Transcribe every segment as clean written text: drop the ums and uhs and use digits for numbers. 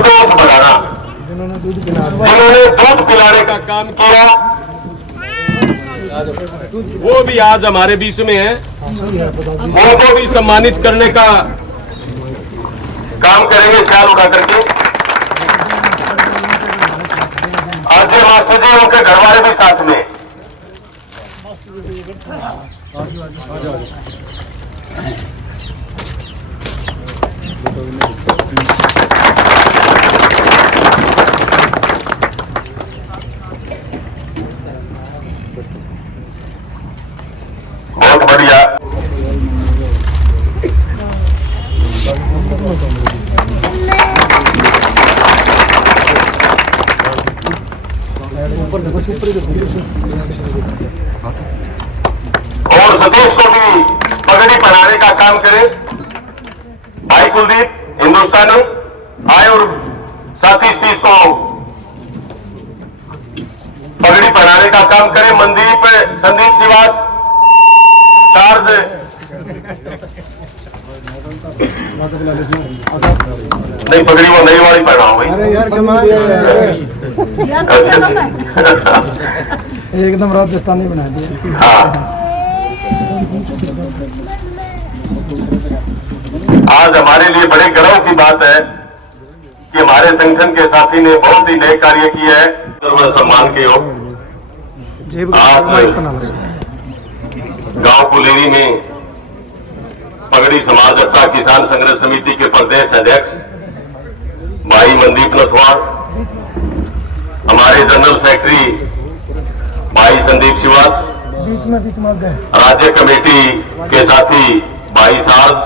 सतोष बगाना, जिन्होंने दूध पिलाने का काम किया, वो भी आज हमारे बीच में है। उनको भी सम्मानित करने का काम करेंगे शाल उड़ा करके। अजय मास्टर जी, उनके घर वाले भी साथ में। बहुत बढ़िया। और सतीश को भी पगड़ी पहनाने का काम करे। भाई कुलदीप हिंदुस्तानी आए और साथी सतीश को पगड़ी पहनाने का काम करे। मनदीप संदीप शिवाज चार्ज। नहीं, पगड़ी वो नई वाली पहनाओ भाई। अरे यार कमाल है। अच्छा एकदम राजस्थानी बना दिया। हाँ, आज हमारे लिए बड़े गर्व की बात है कि हमारे संगठन के साथी ने बहुत ही नए कार्य किए हैं। सम्मान के योग आज गांव कुलेरी में पगड़ी समाज जत्था किसान संघर्ष समिति के प्रदेश अध्यक्ष भाई मनदीप नथवाड़, हमारे जनरल सेक्रेटरी भाई संदीप शिवाज, राज्य कमेटी के साथी भाई सार्ज,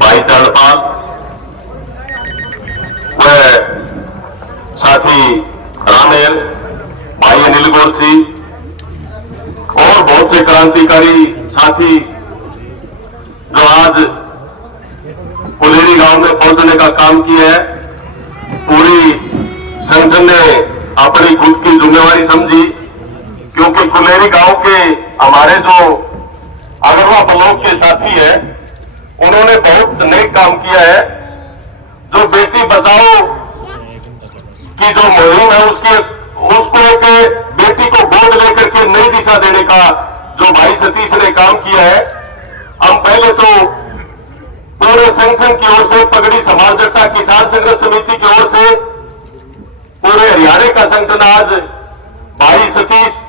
भाई चरणपाल व साथी रामेर, भाई अनिल गोरसी और बहुत से क्रांतिकारी साथी जो आज कुलेरी गांव में पहुंचने का काम किया है। पूरी संगठन ने अपनी खुद की जिम्मेवारी समझी, क्योंकि कुलेरी गांव के हमारे जो अगरवा ब्लॉक के साथी है, उन्होंने बहुत नेक काम किया है। जो बेटी बचाओ की जो मुहिम है उसको के बेटी को गोद लेकर के नई दिशा देने का जो भाई सतीश ने काम किया है। हम पहले तो पूरे संगठन की ओर से, पगड़ी समाज जत्था किसान संघर्ष समिति की ओर से, पूरे हरियाणा का संगठन आज भाई सतीश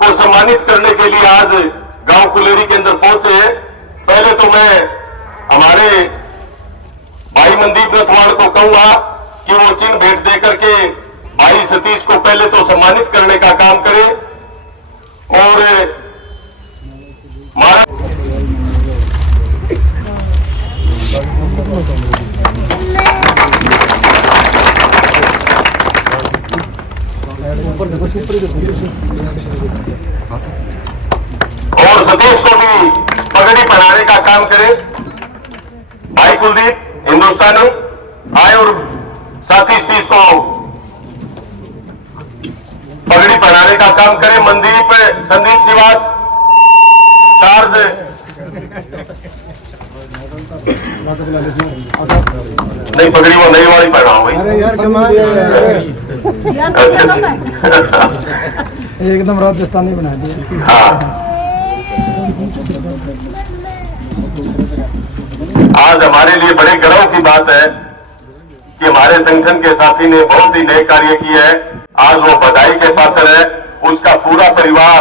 को सम्मानित करने के लिए आज गांव कुलेरी के अंदर पहुंचे हैं। पहले तो मैं हमारे भाई मनदीप नथवाड़ को कहूंगा कि वो चिन्ह भेंट दे करके भाई सतीश को पहले तो सम्मानित करने का काम करें। और हमारा और सतीश को भी पगड़ी पहनाने का काम करे। भाई कुलदीप हिंदुस्तानी आए और साथी सतीश को पगड़ी पहनाने का काम करे। मनदीप संदीप शिवाज चार्ज। नहीं, पगड़ी वो नई वाली पहनाओ भाई। अरे यार कमाल है। अच्छा एकदम राजस्थानी बना दिया। हाँ, आज हमारे लिए बड़े गर्व की बात है कि हमारे संगठन के साथी ने बहुत ही नए कार्य किए हैं। आज वो बधाई के पात्र है, उसका पूरा परिवार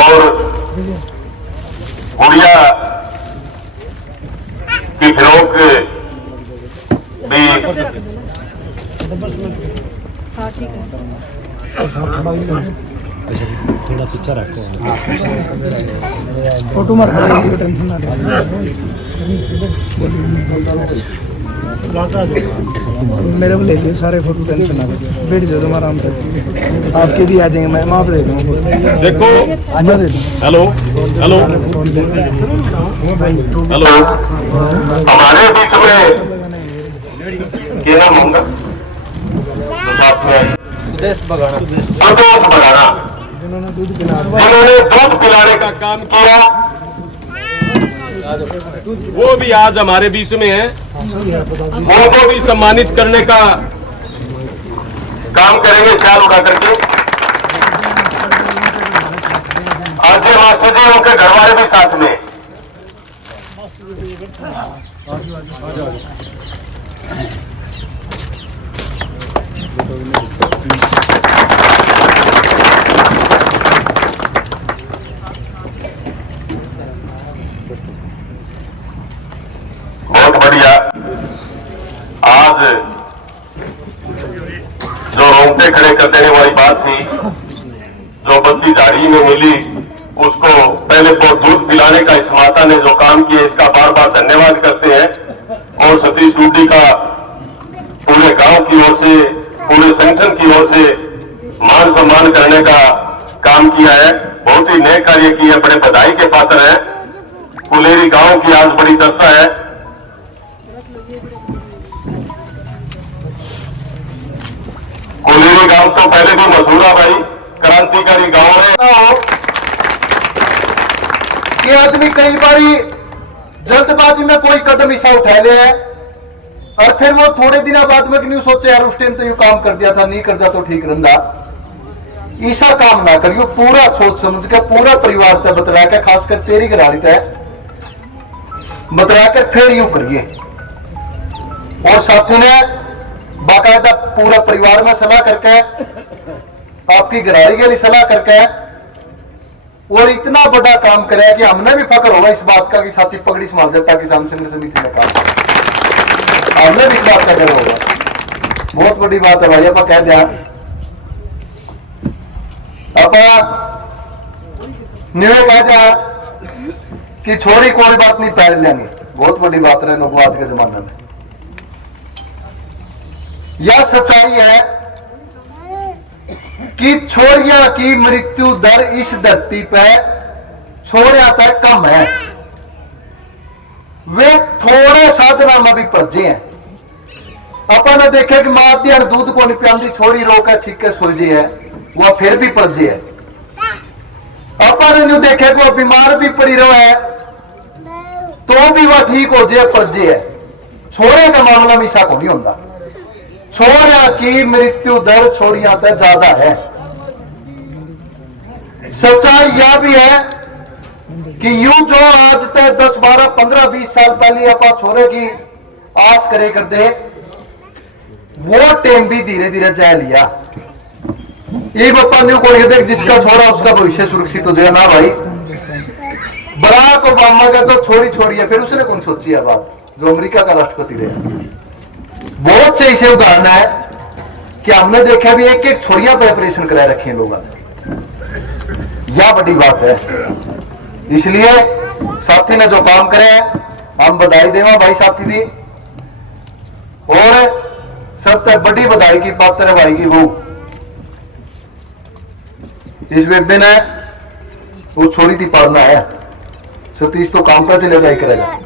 और गुड़िया की फिरोक भी। थोड़ा पीछे रखो। फोटो मार टेंशन ना मेरे को ले लियो सारे फोटो, टेंशन ना लो। बैठ जाओ, तुम्हारा आराम से। आपके भी आ जाएंगे, मैं वहाँ पे दे दूँगा। देखो, मैं दे दूँ। हेलो हेलो हेलो, हमारे बीच में क्या नाम होगा तो साथ में सतोष बगाना, जिन्होंने दूध पिलाने का काम किया, वो भी आज हमारे बीच में है, उनको भी सम्मानित करने का काम करेंगे शाल उड़ा करके। अजय मास्टर जी उनके घर वाले भी साथ में। बहुत बढ़िया। आज जो रोंगटे खड़े कर देने वाली बात थी, जो बच्ची झाड़ी में मिली, उसको पहले तो दूध पिलाने का इस माता ने जो काम किया, इसका बार बार धन्यवाद करते हैं। और सतीश डूडी का पूरे गांव की ओर से, पूरे संगठन की ओर से मान सम्मान करने का काम किया है। बहुत ही नए कार्य किए, बड़े बधाई के पात्र हैं। कुलेरी गांव की आज बड़ी चर्चा है। कुलेरी गांव तो पहले भी मशहूर है भाई, क्रांतिकारी गांव है। कि आदमी कई बारी जल्दबाजी में कोई कदम ऐसा उठा ले है और फिर वो थोड़े दिन बाद में नहीं सोचे यार उस टाइम तो ये काम कर दिया था, नहीं कर दिया तो ठीक रंदा। ऐसा काम ना करियो, पूरा सोच समझ के पूरा परिवार तय बतरा के, खासकर तेरी घराली तय बतरा के फिर यूं करिए। और साथी ने बाकायदा पूरा परिवार में सलाह करके, आपकी घराली के लिए सलाह करके, और इतना बड़ा काम करे कि हमने भी फक्र होगा इस बात का कि साथी पगड़ी संभाल देता किसान संघ समिति में काम, हमने भी इस बात का गर्व होगा। बहुत बड़ी बात है भाई। आप कह दिया आप न्यू कह दिया कि छोरी कोई बात नहीं पहल लेंगे, बहुत बड़ी बात है लोगों आज के जमाने में। यह सच्चाई है कि छोरिया की मृत्यु दर इस धरती पे छोरिया तक कम है। वे थोड़े साधना में भी पजे हैं। अपन देखे कि मां दी दूध को नहीं पियांदी, छोड़ी रोका छिके सोजी है, वह फिर भी पजे है। अपन जो देखे को बीमार भी पड़ी रहा है तो भी वह ठीक हो जाए, पजे है। छोरे का मामला में ऐसा को नहीं होता। छोरिया की मृत्यु दर छोरिया तक ज्यादा है। सच्चाई यह भी है कि यूं जो आज तक 10, 12, 15, 20 साल पहले आप छोरे की आस करे करते, वो टाइम भी धीरे धीरे जा लिया। एक अपन को देख जिसका छोरा उसका भविष्य सुरक्षित हो जाए ना भाई। बराक ओबामा का तो छोड़ी छोड़ी है, फिर उसने कौन सोची है बात, जो अमेरिका का राष्ट्रपति रहे। बहुत से ऐसे उदाहरण है कि हमने देखा भी एक एक छोरिया पे ऑपरेशन करा रखे हैं लोगों ने। यह बड़ी बात है। इसलिए साथी ने जो काम करे हम बधाई देवा भाई साथी दी। और सबसे बड़ी बधाई की पात्र है भाई की वो इस बेबे ने वो छोरी थी पालना है। सतीश तो काम पे चले जाए करेगा।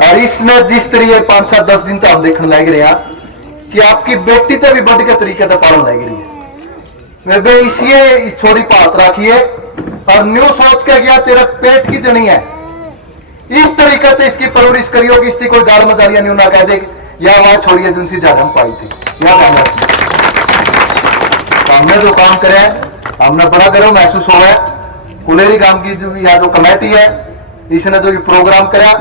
और इसमें जिस तरीके 5, 7, 10 दिन तो हम देखने लग रहे हैं कि आपकी बेटी तो भी बढ़ के तरीके से पालन लग रही है। वे इसलिए इस छोरी पर हाथ रखिए और न्यू सोच के गया तेरा पेट की जनी है, इस तरीके से इसकी परवरिश करियो कि इसकी कोई गाल मजालिया नहीं ना कह दे या वहां छोड़िए जिनसी जन्म पाई थी। हमने जो काम करे हमने बड़ा गर्व महसूस हुआ है। कुलेरी गांव की जो यहाँ जो कमेटी है इसने जो प्रोग्राम करा,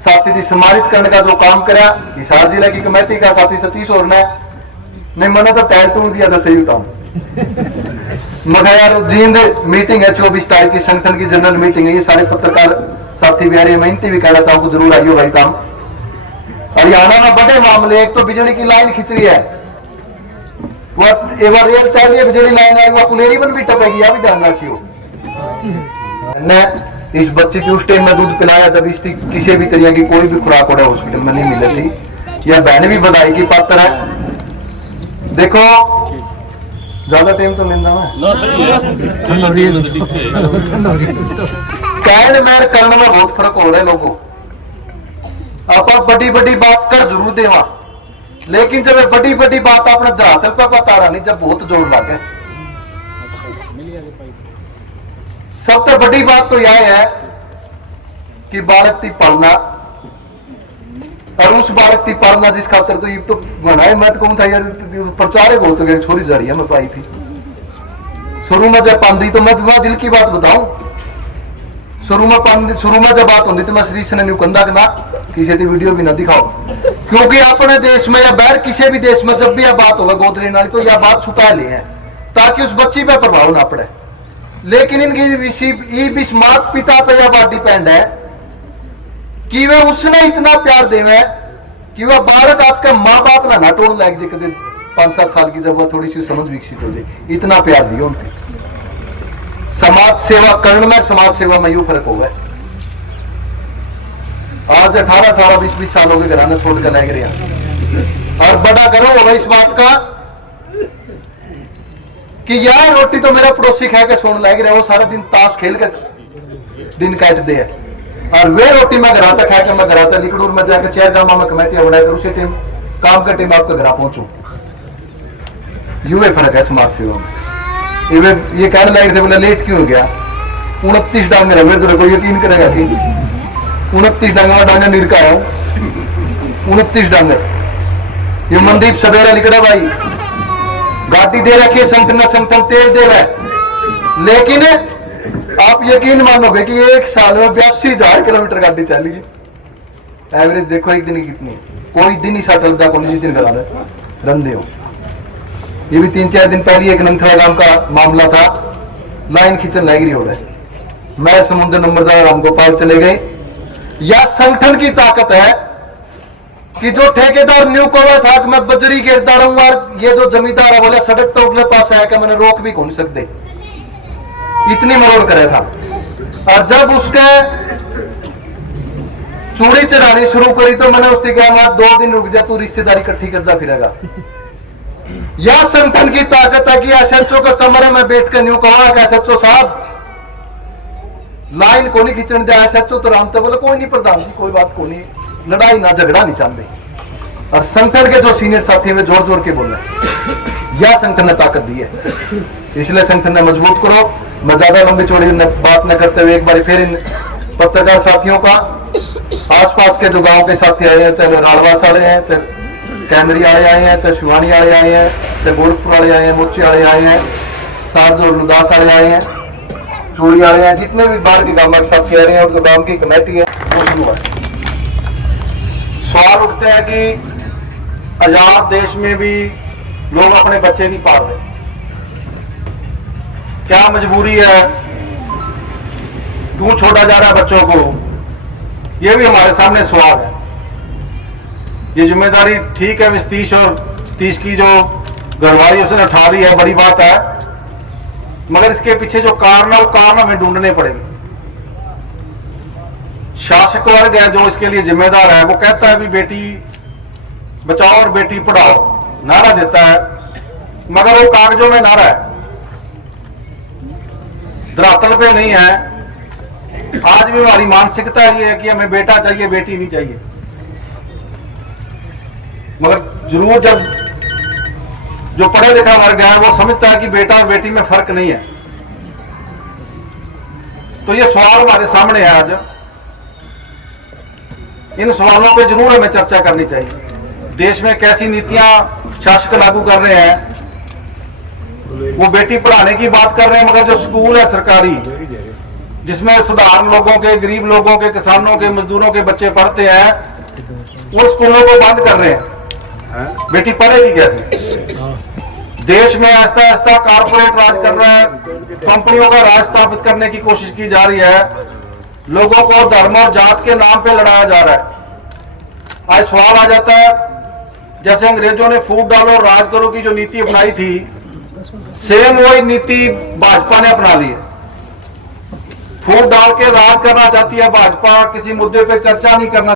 साथी थी सम्मानित करने का जो काम करा हिसार जिला की कमेटी का साथी सतीश और ने नहीं मैंने तो पैर तोड़ दिया था। सही बताऊं मगर यार जींद मीटिंग है 24 तारीख की, संगठन की जनरल मीटिंग है। ये सारे पत्रकार साथी भी आ रही है, मेहनती भी कह रहा था आपको जरूर आइयो भाई काम। हरियाणा में बड़े मामले, एक तो बिजली की लाइन खिंच रही है, वो एक बार रेल चल रही है, बिजली लाइन आई वो कुलेरी बन भी टपेगी, यह भी ध्यान रखियो। इस बच्ची की उस टाइम में दूध पिलाया जब इसकी किसी भी तरह की कोई भी खुराक हॉस्पिटल में नहीं मिली थी। यह बहन भी बधाई की पात्र है। देखो ज्यादा टाइम तो लेना है कहने में करने में बहुत फर्क हो रहा है लोगों। आप बड़ी बड़ी बात कर जरूर देवा, लेकिन जब बड़ी बड़ी बात अपने धरातल पर पता रहा नहीं, जब बहुत जोर लगे। सबसे बड़ी बात तो यह है कि बालक थी पालना, और उस बालक थी पालना जिस खातर तो ये तो बनाए मैं तो कहूँ था यार प्रचार बहुत हो गया, छोरी जड़ी है मैं पाई थी शुरू में जब पांदी तो मैं दिल की बात बताऊं, शुरू में जब बात होती तो मैं श्री से न्यू कंधा ना किसी की वीडियो भी ना दिखाओ, क्योंकि अपने देश में या बाहर किसी भी देश में जब भी यह बात होगा गोद लेने वाली तो यह बात छुपा ले है ताकि उस बच्ची पे प्रभाव ना पड़े। लेकिन इनकी माता पिता पे यह बात डिपेंड है कि वे उसने इतना प्यार देवे कि वह बालक आपके माँ बाप ना टोड़ लायक जी कदम 5-7 साल की जब वह थोड़ी सी समझ विकसित हो जाए, इतना प्यार दिया उनके। समाज सेवा करने में समाज सेवा में यू फर्क होगा। आज 18-20 साल हो गए घराना छोड़ कर लग रहे और बड़ा करो होगा इस बात का कि यार रोटी तो मेरा पड़ोसी खा के सोने लग रहा है, वो सारा दिन ताश खेल कर दिन काट दे और वे रोटी मैं घर आता खा के मैं घर आता लिकड़ूर में जाकर 4 गांव में कमेटियां बनाकर उसी टाइम काम का टाइम आपके घर पहुंचू। यूं फर्क है समाज सेवा में। ये कहने लगे थे बोले लेट क्यों हो गया, 29 डांगर है, मेरे तो कोई यकीन करेगा कि 29 डांगर निरका है 29 डांगर। ये मनदीप सवेरा लिखड़ा भाई गाड़ी दे रखी है, संगठन तेल दे रहा है, लेकिन आप यकीन मानोगे कि एक साल में 82,000 किलोमीटर गाड़ी चली गई। एवरेज देखो एक दिन की कितनी, कोई दिन ही सटलता को जिस दिन करा रंधे हो। ये भी 3-4 दिन पहले एक नंथड़ा गांव का मामला था, लाइन खींचन लग रही हो रहा है, मैं समुद्र नंबरदार रामगोपाल चले गए। यह संगठन की ताकत है कि जो ठेकेदार न्यू कवर था कि मैं बजरी गिरता रहूंगा, ये जो जमींदार है बोले सड़क तो उठले पास है कि मैंने रोक भी कौन सकते, इतनी मरोड़ करे था। और जब उसके चूड़ी चढ़ानी शुरू करी तो मैंने उससे कहा 2 दिन रुक जा, तू रिश्तेदारी इकट्ठी करता फिरेगा। यह संगठन की ताकत है कि एसएचओ के कमरे में बैठ कर न्यू कहा कि एसएचओ साहब लाइन को नहीं खींचने दिया। एसएचओ तो रामते बोले कोई नहीं प्रधान जी कोई बात को नहीं, लड़ाई ना झगड़ा नहीं चाहते। और संगठन के जो सीनियर साथी वे जोर जोर के बोल रहे, यह संगठन ने ताकत दी है, इसलिए संगठन ने मजबूत करो। मैं ज्यादा लंबी चौड़ी बात न करते हुए एक बार फिर इन पत्रकार साथियों का, आसपास के जो गांव के साथी आए हैं, चाहे राड़वास वाले हैं, चाहे कैमरी वाले आए हैं, चाहे शिवानी वाले आए हैं, चाहे गोरखपुर वाले आए हैं, मोची वाले आए हैं, सारजोर लुदास वाले आए हैं, चूड़ी वाले हैं, जितने भी बाहर के गांव के साथी आ रहे हैं, उनके गांव की कमेटी है। सवाल उठते हैं कि आजाद देश में भी लोग अपने बच्चे नहीं पाल रहे, क्या मजबूरी है, क्यों छोड़ा जा रहा है बच्चों को, यह भी हमारे सामने सवाल है। ये जिम्मेदारी ठीक है सतीश और सतीश की जो घरवाली उसने उठा ली है, बड़ी बात है, मगर इसके पीछे जो कारण है वो कारण हमें ढूंढने पड़ेंगे। शासक वर्ग है जो इसके लिए जिम्मेदार है, वो कहता है भी बेटी बचाओ और बेटी पढ़ाओ, नारा देता है, मगर वो कागजों में नारा है, धरातल पे नहीं है। आज भी हमारी मानसिकता ये है कि हमें बेटा चाहिए बेटी नहीं चाहिए, मगर जरूर जब जो पढ़ा लिखा वर्ग है वो समझता है कि बेटा और बेटी में फर्क नहीं है। तो ये सवाल हमारे सामने है आज, इन सवालों पे जरूर हमें चर्चा करनी चाहिए। देश में कैसी नीतियां शासक लागू कर रहे हैं, वो बेटी पढ़ाने की बात कर रहे हैं, मगर जो स्कूल है सरकारी जिसमें साधारण लोगों के, गरीब लोगों के, किसानों के, मजदूरों के बच्चे पढ़ते हैं, वो स्कूलों को बंद कर रहे हैं। बेटी पढ़ेगी कैसे? देश में आहिस्ता आहिस्ता कारपोरेट राज कर रहा है, कंपनियों का राज स्थापित करने की कोशिश की जा रही है, लोगों को धर्म और जात के नाम पे लड़ाया जा रहा है। आज सवाल आ जाता है, जैसे अंग्रेजों ने फूट डालो राज करो की जो नीति अपनाई थी, सेम वही नीति भाजपा ने अपना ली है। फूट डाल के राज करना चाहती है भाजपा, किसी मुद्दे पे चर्चा नहीं करना